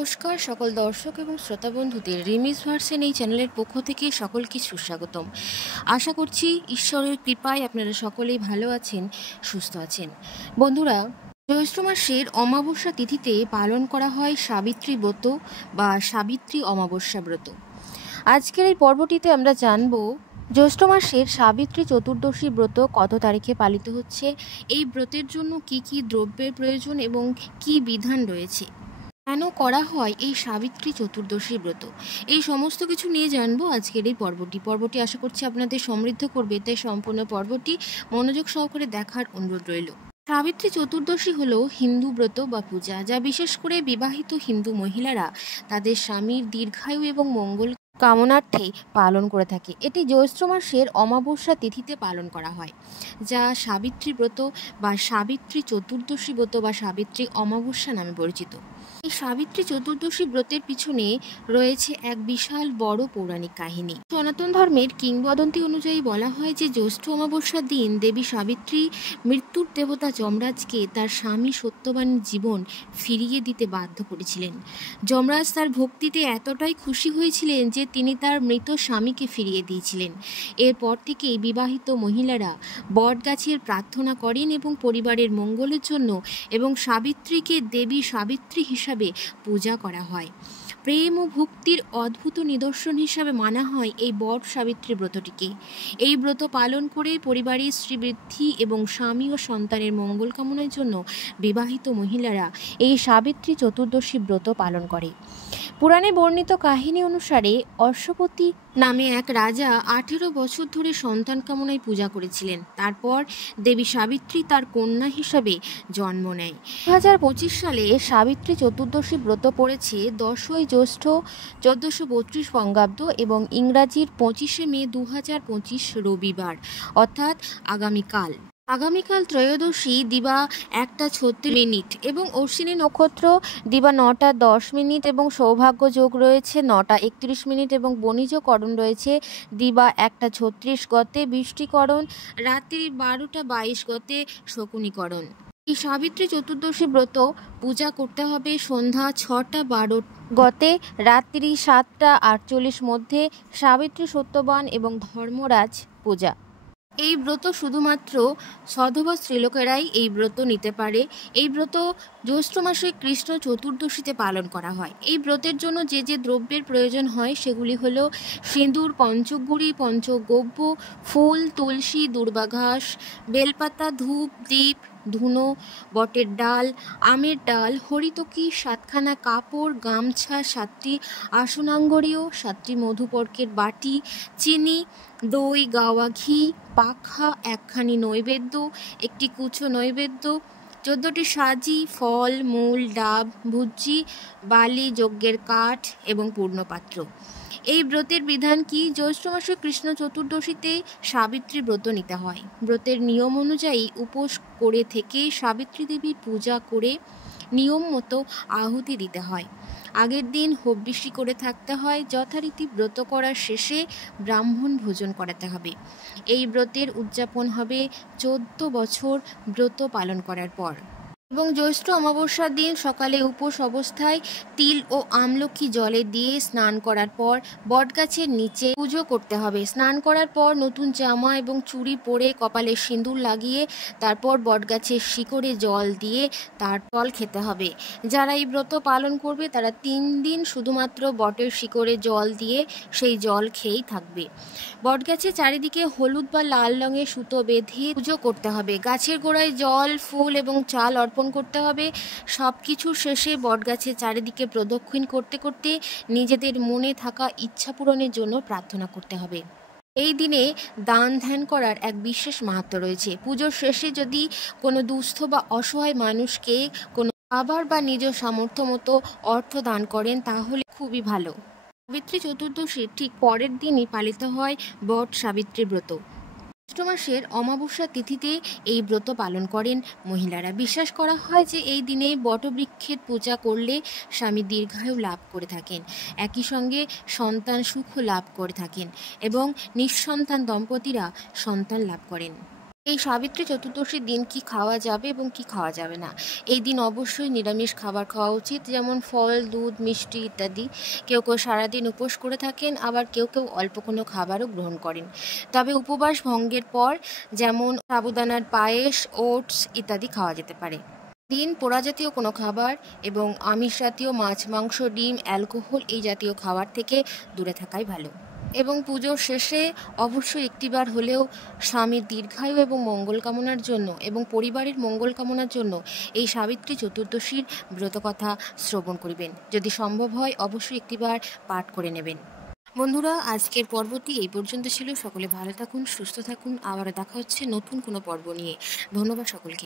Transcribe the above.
নমস্কার সকল দর্শক এবং শ্রোতা বন্ধুদের রিমিস ভার্সেন এই চ্যানেলের পক্ষ থেকে সকলকে সুস্বাগতম। আশা করছি ঈশ্বরের কৃপায় আপনারা সকলেই ভালো আছেন, সুস্থ আছেন। বন্ধুরা, জ্যৈষ্ঠ মাসের অমাবস্যা তিথিতে পালন করা হয় সাবিত্রী ব্রত বা সাবিত্রী অমাবস্যা ব্রত। আজকের এই পর্বটিতে আমরা জানব জ্যৈষ্ঠ মাসের সাবিত্রী চতুর্দশী ব্রত কত তারিখে পালিত হচ্ছে, এই ব্রতের জন্য কি কি দ্রব্যের প্রয়োজন এবং কি বিধান রয়েছে, কেন করা হয় এই সাবিত্রী চতুর্দশী ব্রত, এই সমস্ত কিছু নিয়ে জানবো আজকের এই পর্বটি আশা করছি আপনাদের সমৃদ্ধ করবে, তাই সম্পূর্ণ পর্বটি মনোযোগ সহকারে দেখার অনুরোধ রইল। সাবিত্রী চতুর্দশী হলো হিন্দু ব্রত বা পূজা, যা বিশেষ করে বিবাহিত হিন্দু মহিলারা তাদের স্বামীর দীর্ঘায়ু এবং মঙ্গল কামনার্থে পালন করে থাকে। এটি জ্যৈষ্ঠ মাসের অমাবস্যা তিথিতে পালন করা হয়, যা সাবিত্রী ব্রত বা সাবিত্রী চতুর্দশী ব্রত বা সাবিত্রী অমাবস্যা নামে পরিচিত। এই সাবিত্রী চতুর্দশী ব্রতের পিছনে রয়েছে এক বিশাল বড় পৌরাণিক কাহিনী। সনাতন ধর্মের কিংবদন্তি অনুযায়ী বলা হয় যে জ্যৈষ্ঠ অমাবস্যার দিন দেবী সাবিত্রী মৃত্যুর দেবতা যমরাজকে তার স্বামী সত্যবানের জীবন ফিরিয়ে দিতে বাধ্য করেছিলেন। যমরাজ তার ভক্তিতে এতটাই খুশি হয়েছিলেন যে তিনি তার মৃত স্বামীকে ফিরিয়ে দিয়েছিলেন। এরপর থেকেই বিবাহিত মহিলারা বটগাছের প্রার্থনা করেন এবং পরিবারের মঙ্গলের জন্য এবং সাবিত্রীকে দেবী সাবিত্রী হিসাবে পূজা করা হয়। প্রেম ও ভক্তির অদ্ভুত নিদর্শন হিসাবে মানা হয় এই বট সাবিত্রী ব্রতটিকে। এই ব্রত পালন করে পরিবারের শ্রীবৃদ্ধি এবং স্বামী ও সন্তানের মঙ্গল কামনার জন্য বিবাহিত মহিলারা এই সাবিত্রী চতুর্দশী ব্রত পালন করে। পুরাণে বর্ণিত কাহিনী অনুসারে অশ্বপতি নামে এক রাজা 18 বছর ধরে সন্তান কামনায় পূজা করেছিলেন। তারপর দেবী সাবিত্রী তার কন্যা হিসাবে জন্ম নেয়। 2025 সালে সাবিত্রী চতুর্দশী ব্রত পড়েছে 10ই জ্যৈষ্ঠ 1432 বঙ্গাব্দ এবং ইংরাজির 25শে মে 2025 রবিবার, অর্থাৎ আগামীকাল ত্রয়োদশী দিবা 1:36 এবং অশ্বিনী নক্ষত্র দিবা 9:10 এবং সৌভাগ্য যোগ রয়েছে 9:31 এবং বণিজকরণ রয়েছে দিবা 1:36 গতে বৃষ্টিকরণ, রাত্রি 12:22 গতে শকুনিকরণ। এই সাবিত্রী চতুর্দশী ব্রত পূজা করতে হবে সন্ধ্যা 6:12 গতে রাত্রি 7:48 মধ্যে। সাবিত্রী সত্যবান এবং ধর্মরাজ পূজা। এই ব্রত শুধুমাত্র সধবা স্ত্রীলোকেরাই এই ব্রত নিতে পারে। এই ব্রত জ্যৈষ্ঠ মাসে কৃষ্ণ চতুর্দশীতে পালন করা হয়। এই ব্রতের জন্য যে যে দ্রব্যের প্রয়োজন হয় সেগুলি হলো সিঁদুর, পঞ্চগুড়ি, পঞ্চগব্য, ফুল, তুলসী, দূর্বা ঘাস, বেলপাতা, ধূপ, দীপ, ধুনো, বটের ডাল, আমের ডাল, হরিতকি, 7খানা কাপড়, গামছা, 7টি আসনাঙ্গরীয়, 7টি মধুপর্কের বাটি, চিনি, দই, গাওয়া ঘি, পাখা, 1খানি নৈবেদ্য, একটি কুচো নৈবেদ্য, 14টি সাজি, ফল, মূল, ডাব, ভুজ্জি, বালি, যজ্ঞের কাঠ এবং পূর্ণপাত্র। এই ব্রতের বিধান কি? জ্যৈষ্ঠ মাসে কৃষ্ণ চতুর্দশীতে সাবিত্রী ব্রত নিতে হয়। ব্রতের নিয়ম অনুযায়ী উপোস করে থেকে সাবিত্রী দেবীর পূজা করে নিয়ম মতো আহুতি দিতে হয়। আগের দিন হব্যিষি করে থাকতে হয়। যথারীতি ব্রত করার শেষে ব্রাহ্মণ ভোজন করাতে হবে। এই ব্রতের উদযাপন হবে 14 বছর ব্রত পালন করার পর। এবং জ্যৈষ্ঠ অমাবস্যার দিন সকালে উপোস অবস্থায় তিল ও আমলকি জলে দিয়ে স্নান করার পর বটগাছের নিচে পুজো করতে হবে। স্নান করার পর নতুন জামা এবং চুড়ি পরে কপালে সিঁদুর লাগিয়ে তারপর বটগাছের শিকড়ে জল দিয়ে তার ফল খেতে হবে। যারা এই ব্রত পালন করবে তারা 3 দিন শুধুমাত্র বটের শিকড়ে জল দিয়ে সেই জল খেয়েই থাকবে। বটগাছের চারিদিকে হলুদ বা লাল রঙের সুতো বেঁধে পুজো করতে হবে। গাছের গোড়ায় জল, ফুল এবং চাল অর্পণ করতে হবে। সব কিছুর শেষে বটগাছের চারিদিকে প্রদক্ষিণ করতে করতে নিজেদের মনে থাকা ইচ্ছা পূরণের জন্য প্রার্থনা করতে হবে। এই দিনে দান ধ্যান করার এক বিশেষ মাহাত্ম্য রয়েছে। পুজোর শেষে যদি কোনো দুস্থ বা অসহায় মানুষকে কোনো খাবার বা নিজ সামর্থ্য মতো অর্থ দান করেন তাহলে খুবই ভালো। সাবিত্রী চতুর্দশীর ঠিক পরের দিনই পালিত হয় বট সাবিত্রী ব্রত। জ্যৈষ্ঠ মাসের অমাবস্যা তিথিতে এই ব্রত পালন করেন মহিলারা। বিশ্বাস করা হয় যে এই দিনে বটবৃক্ষের পূজা করলে স্বামী দীর্ঘায়ু লাভ করে থাকেন, একই সঙ্গে সন্তান সুখ লাভ করে থাকেন এবং নিঃসন্তান দম্পতিরা সন্তান লাভ করেন। এই সাবিত্রী চতুর্দশীর দিন কি খাওয়া যাবে এবং কি খাওয়া যাবে না, এই দিন অবশ্যই নিরামিষ খাবার খাওয়া উচিত, যেমন ফল, দুধ, মিষ্টি ইত্যাদি। কেউ কেউ সারাদিন উপোস করে থাকেন, আবার কেউ কেউ অল্প কোনো খাবারও গ্রহণ করেন। তবে উপবাস ভঙ্গের পর যেমন সাবুদানার পায়েস, ওটস ইত্যাদি খাওয়া যেতে পারে। দিন পোড়া জাতীয় কোনো খাবার এবং আমিষ জাতীয় মাছ, মাংস, ডিম, অ্যালকোহল এই জাতীয় খাবার থেকে দূরে থাকাই ভালো। এবং পুজোর শেষে অবশ্যই একটিবার হলেও স্বামীর দীর্ঘায়ু এবং মঙ্গল কামনার জন্য এবং পরিবারের মঙ্গল কামনার জন্য এই সাবিত্রী চতুর্দশীর ব্রতকথা শ্রবণ করিবেন। যদি সম্ভব হয় অবশ্যই একটিবার পাঠ করে নেবেন। বন্ধুরা, আজকের পর্বটি এই পর্যন্ত ছিল। সকলে ভালো থাকুন, সুস্থ থাকুন। আবারও দেখা হচ্ছে নতুন কোনো পর্ব নিয়ে। ধন্যবাদ সকলকে।